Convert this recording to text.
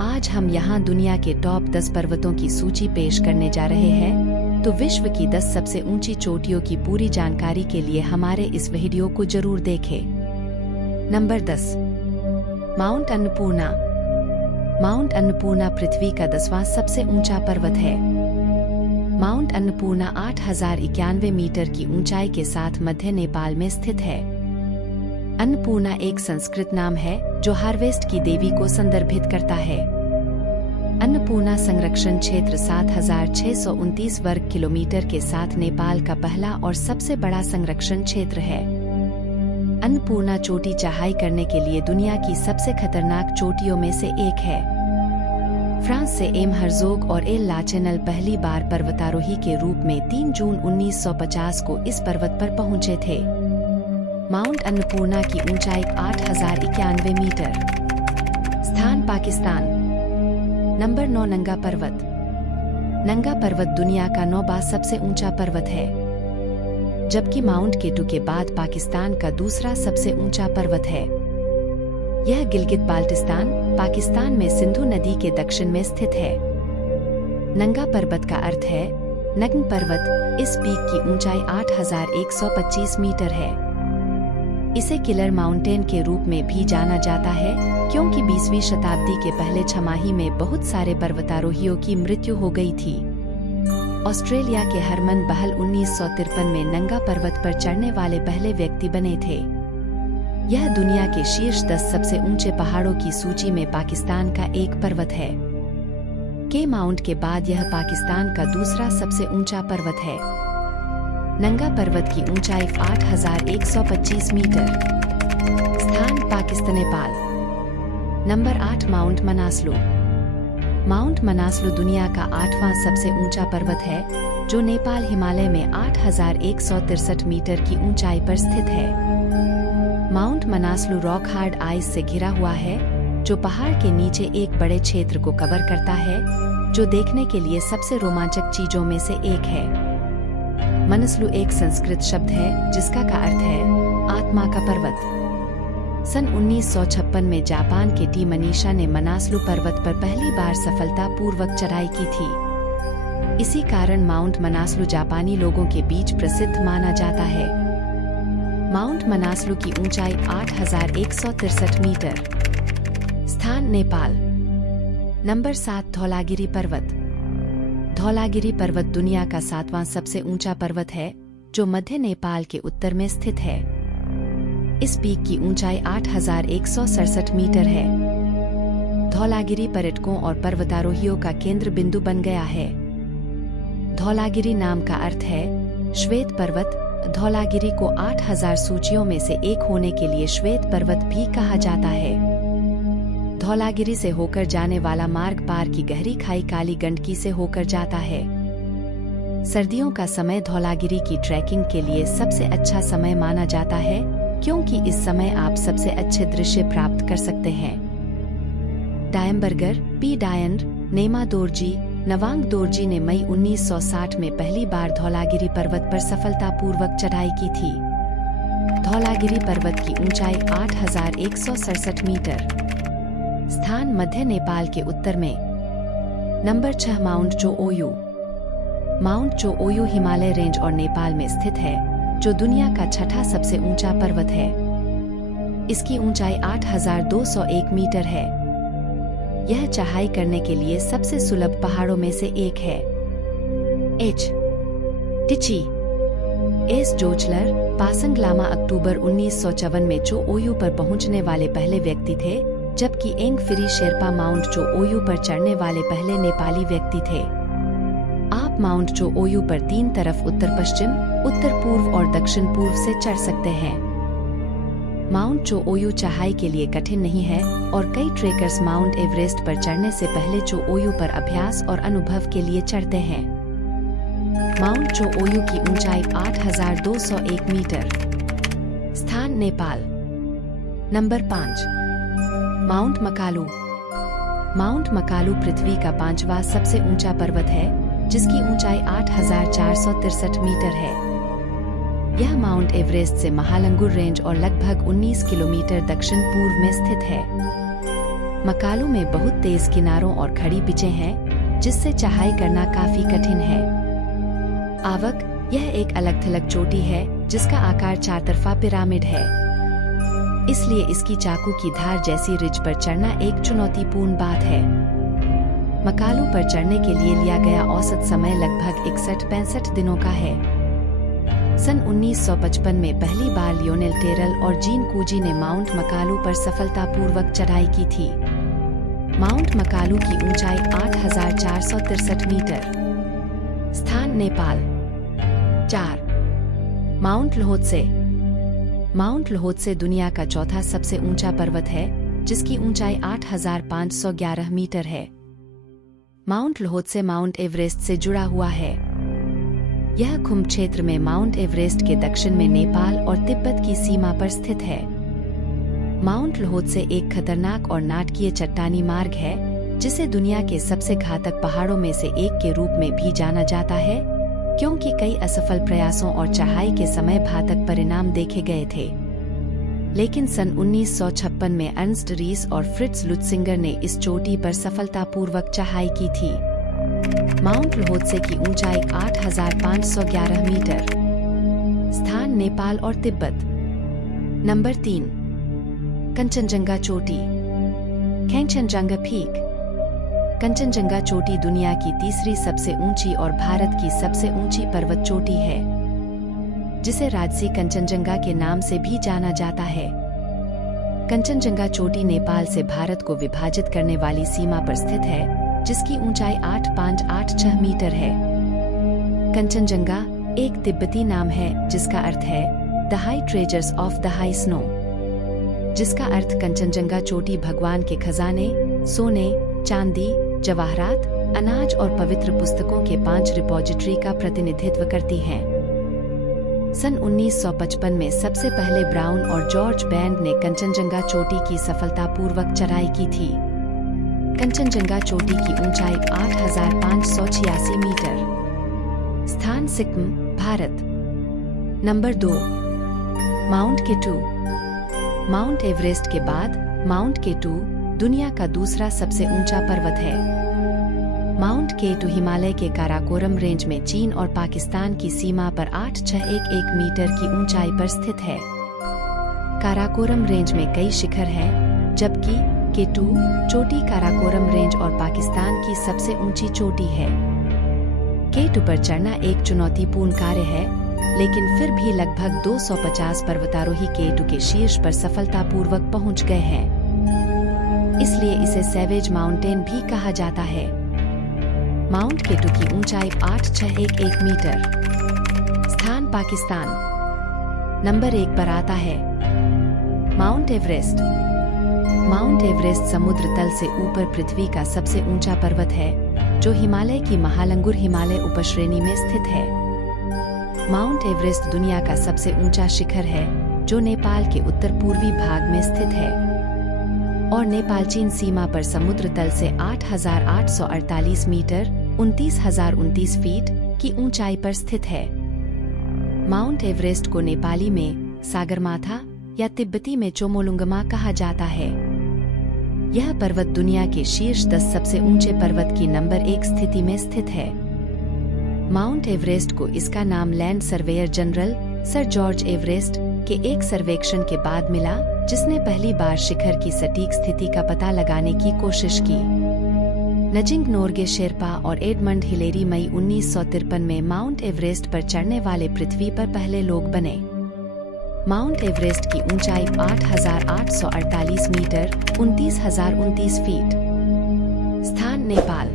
आज हम यहाँ दुनिया के टॉप 10 पर्वतों की सूची पेश करने जा रहे हैं, तो विश्व की 10 सबसे ऊंची चोटियों की पूरी जानकारी के लिए हमारे इस वीडियो को जरूर देखें। Number 10, mount Annapurna. Mount Annapurna पृथ्वी का 10वां सबसे ऊंचा पर्वत है। माउंट अन्नपूर्णा 8091 मीटर की ऊंचाई के साथ मध्य नेपाल में स्थित है। अन्नपूर्णा एक संस्कृत नाम है जो हार्वेस्ट की देवी को संदर्भित करता है। अन्नपूर्णा संरक्षण क्षेत्र 7629 वर्ग किलोमीटर के साथ नेपाल का पहला और सबसे बड़ा संरक्षण क्षेत्र है। अन्नपूर्णा चोटी चढ़ाई करने के लिए दुनिया की सबसे खतरनाक चोटियों में से एक है। फ्रांस से एम हर्जोग और एल लाचेनल पहली बार पर्वतारोही के रूप में 3 जून 1950 को इस पर्वत पर पहुंचे थे। माउंट अन्नपूर्णा की ऊंचाई 8091 मीटर। स्थान पाकिस्तान। नंबर 9, नंगा पर्वत। नंगा पर्वत दुनिया का 9वां सबसे ऊंचा पर्वत है, जबकि माउंट केटू के बाद पाकिस्तान का दूसरा सबसे ऊंचा पर्वत है। यह गिलगित बाल्टिस्तान, पाकिस्तान में सिंधु नदी के दक्षिण में स्थित है। नंगा पर्वत का अर्थ है नग्न पर्वत। इस पीक की ऊंचाई 8125 मीटर है। इसे किलर माउंटेन के रूप में भी जाना जाता है, क्योंकि 20वीं शताब्दी के पहले छमाही में बहुत सारे पर्वतारोहियों की मृत्यु हो गई थी। ऑस्ट्रेलिया के हरमन बहल 1953 में नंगा पर्वत पर चढ़ने वाले पहले व्यक्ति बने थे। यह दुनिया के शीर्ष 10 सबसे ऊंचे पहाड़ों की सूची में पाकिस्तान का एक पर्वत है। के माउंट के बाद यह पाकिस्तान का दूसरा सबसे ऊंचा पर्वत है। नंगा पर्वत की ऊंचाई 8125 मीटर। स्थान Pakistan, Nepal. Number 8, mount Manaslu. Mount Manaslu दुनिया का 8वां सबसे ऊंचा पर्वत है, जो नेपाल हिमालय में 8163 मीटर की ऊंचाई पर स्थित है। Mount Manaslu rock hard ice से घिरा हुआ है, जो पहाड़ के नीचे एक बड़े क्षेत्र को कवर करता है, जो देखने के लिए सबसे रोमांचक चीजों में से एक है। मनसलु एक संस्कृत शब्द है जिसका का अर्थ है आत्मा का पर्वत। सन 1956 में जापान के टी मनीषा ने मनासलु पर्वत पर पहली बार सफलतापूर्वक चढ़ाई की थी। इसी कारण माउंट मनासलु जापानी लोगों के बीच प्रसिद्ध माना जाता है। माउंट मनासलु की ऊंचाई 8163 मीटर। स्थान नेपाल। नंबर 7, धौलागिरी पर्वत। धौलागिरी पर्वत दुनिया का 7वां सबसे ऊंचा पर्वत है, जो मध्य नेपाल के उत्तर में स्थित है। इस पीक की ऊंचाई 8167 मीटर है। धौलागिरी पर्यटकों और पर्वतारोहियों का केंद्र बिंदु बन गया है। धौलागिरी नाम का अर्थ है श्वेत पर्वत। धौलागिरी को 8000 सूचियों में से एक होने के लिए श्वेत पर्वत भी कहा जाता है। धौलागिरी से होकर जाने वाला मार्ग पार की गहरी खाई काली गंडकी से होकर जाता है। सर्दियों का समय धौलागिरी की ट्रैकिंग के लिए सबसे अच्छा समय माना जाता है, क्योंकि इस समय आप सबसे अच्छे दृश्य प्राप्त कर सकते हैं। डायमबर्गर, पी डायन, नेमा दोरजी, नवांग दोरजी ने मई 1960 में पहली बार धौलागिरी पर्वत पर सफलतापूर्वक चढ़ाई की थी। धौलागिरी पर्वत की ऊंचाई 8167 मीटर। स्थान मध्य नेपाल के उत्तर में। नंबर 6, माउंट चो ओयू। माउंट चो ओयू हिमालय रेंज और नेपाल में स्थित है, जो दुनिया का 6ठा सबसे ऊंचा पर्वत है। इसकी ऊंचाई 8201 मीटर है। यह चढ़ाई करने के लिए सबसे सुलभ पहाड़ों में से एक है। एच टिची एस जोचलर पासंग लामा अक्टूबर 1954 में चो ओयू पर पहुंचने वाले पहले व्यक्ति थे, जबकि एंग फिरी शेरपा माउंट चो ओयू पर चढ़ने वाले पहले नेपाली व्यक्ति थे। आप माउंट चो ओयू पर 3 तरफ उत्तर पश्चिम, उत्तर पूर्व और दक्षिण पूर्व से चढ़ सकते हैं। माउंट चो ओयू चढ़ाई के लिए कठिन नहीं है, और कई ट्रेकर्स माउंट एवरेस्ट पर चढ़ने से पहले चो ओयू पर अभ्यास और अनुभव के लिए चढ़ते हैं। माउंट चो ओयू की ऊंचाई 8201 मीटर। स्थान Nepal. Number 5, mount Makalu. Mount Makalu पृथ्वी का 5वां सबसे ऊंचा पर्वत है, जिसकी ऊंचाई 8463 मीटर है। यह माउंट एवरेस्ट से महालंगुर रेंज और लगभग 19 किलोमीटर दक्षिण पूर्व में स्थित है। मकालू में बहुत तेज किनारों और खड़ी पिचें हैं, जिससे चढ़ाई करना काफी कठिन है। आवक, यह एक अलग थलग चोटी है जिसका आकार चार तरफा पिरामिड है, इसलिए इसकी चाकू की धार जैसी रिज पर चढ़ना एक चुनौतीपूर्ण बात है। मकालू पर चढ़ने के लिए लिया गया औसत समय लगभग 61-65 दिनों का है। सन 1955 में पहली बार लियोनेल टेरल और जीन कूजी ने माउंट मकालू पर सफलतापूर्वक चढ़ाई की थी। माउंट मकालू की ऊंचाई 8,463 मीटर। स्थान नेपाल। 4. माउंट लोहोत्से। माउंट लोहोत्से दुनिया का चौथा सबसे ऊंचा पर्वत है, जिसकी ऊंचाई 8,511 मीटर है। माउंट लोहोत्से माउंट एवरेस्ट से जुड़ा हुआ है। यह खुम्ब क्षेत्र में माउंट एवरेस्ट के दक्षिण में नेपाल और तिब्बत की सीमा पर स्थित है। माउंट लोहोत्से एक खतरनाक और नाटकीय चट्टानी मार्ग है, जिसे दुनिया के सबसे घातक पहाड़ों में से एक के रूप में भी जाना जाता है, क्योंकि कई असफल प्रयासों और चढ़ाई के समय घातक परिणाम देखे गए थे। लेकिन सन 1956 में अर्नस्ट रीस और फ्रिट्ज लुत्सिंगर ने इस चोटी पर सफलतापूर्वक चढ़ाई की थी। माउंट लोहोत्से की ऊंचाई 8,511 मीटर। स्थान नेपाल और तिब्बत। नंबर 3. कंचनजंगा चोटी। कैंचनजंगा पीक। कंचनजंगा चोटी दुनिया की तीसरी सबसे ऊंची और भारत की सबसे ऊंची पर्वत चोटी है, जिसे राजसी कंचनजंगा के नाम से भी जाना जाता है। कंचनजंगा चोटी नेपाल से भारत को विभाजित करने वाली सीमा पर स्थित है, जिसकी ऊंचाई 8,586 मीटर है। कंचनजंगा एक तिब्बती नाम है जिसका अर्थ है the high treasures of the high snow, जिसका अर्थ कंचनजंगा चोटी भगवान के खजाने, सोने, चांदी, जवाहरात, अनाज और पवित्र पुस्तकों के 5 रिपोजिटरी का प्रतिनिधित्व करती हैं। सन 1955 में सबसे पहले ब्राउन और जॉर्ज बैंड ने कंचनजंगा चोटी की सफलतापूर्वक चढ़ाई की थी। कंचनजंगा चोटी की ऊंचाई 8,586 मीटर। स्थान Sikkim, Bharat. Number 2. Mount K two. Mount Everest के बाद माउंट केटू दुनिया का दूसरा सबसे ऊंचा पर्वत है। माउंट केटू हिमालय के काराकोरम रेंज में चीन और पाकिस्तान की सीमा पर 8,611 मीटर की ऊंचाई पर स्थित है। काराकोरम रेंज में कई शिखर हैं, जबकि केटू चोटी काराकोरम रेंज और पाकिस्तान की सबसे ऊंची चोटी है। केटू पर चढ़ना एक चुनौतीपूर्ण कार्य है, लेकिन फिर भी लगभग 250 पर्वतारोही केटू के शीर्ष पर सफलतापूर्वक पहुंच गए हैं। इसलिए इसे सैवेज माउंटेन भी कहा जाता है। माउंट केटू की ऊंचाई 8,611 मीटर। स्थान पाकिस्तान। नंबर 1 पर आता है माउंट एवरेस्ट। माउंट एवरेस्ट समुद्र तल से ऊपर पृथ्वी का सबसे ऊंचा पर्वत है, जो हिमालय की महालंगुर हिमालय उपश्रेणी में स्थित है। माउंट एवरेस्ट दुनिया का सबसे ऊंचा शिखर है, जो नेपाल के उत्तर पूर्वी भाग में स्थित है और नेपाल चीन सीमा पर समुद्र तल से 8,848 मीटर 29,029 फीट की ऊंचाई पर स्थित है। माउंट एवरेस्ट को नेपाली में सागरमाथा या तिब्बती में चोमोलुंगमा कहा जाता है। यह पर्वत दुनिया के शीर्ष 10 सबसे ऊंचे पर्वत की नंबर 1 स्थिति में स्थित है। माउंट एवरेस्ट को इसका नाम land surveyor general sir George Everest के एक सर्वेक्षण के बाद मिला, जिसने पहली बार शिखर की सटीक स्थिति का पता लगाने की कोशिश की। नजिंग नोर्गे शेरपा और एडमंड हिलेरी मई 1953 में माउंट एवरेस्ट पर चढ़ने वाले पृथ्वी पर पहले लोग बने। माउंट एवरेस्ट की ऊंचाई 8,848 मीटर 29,029 फीट। स्थान नेपाल।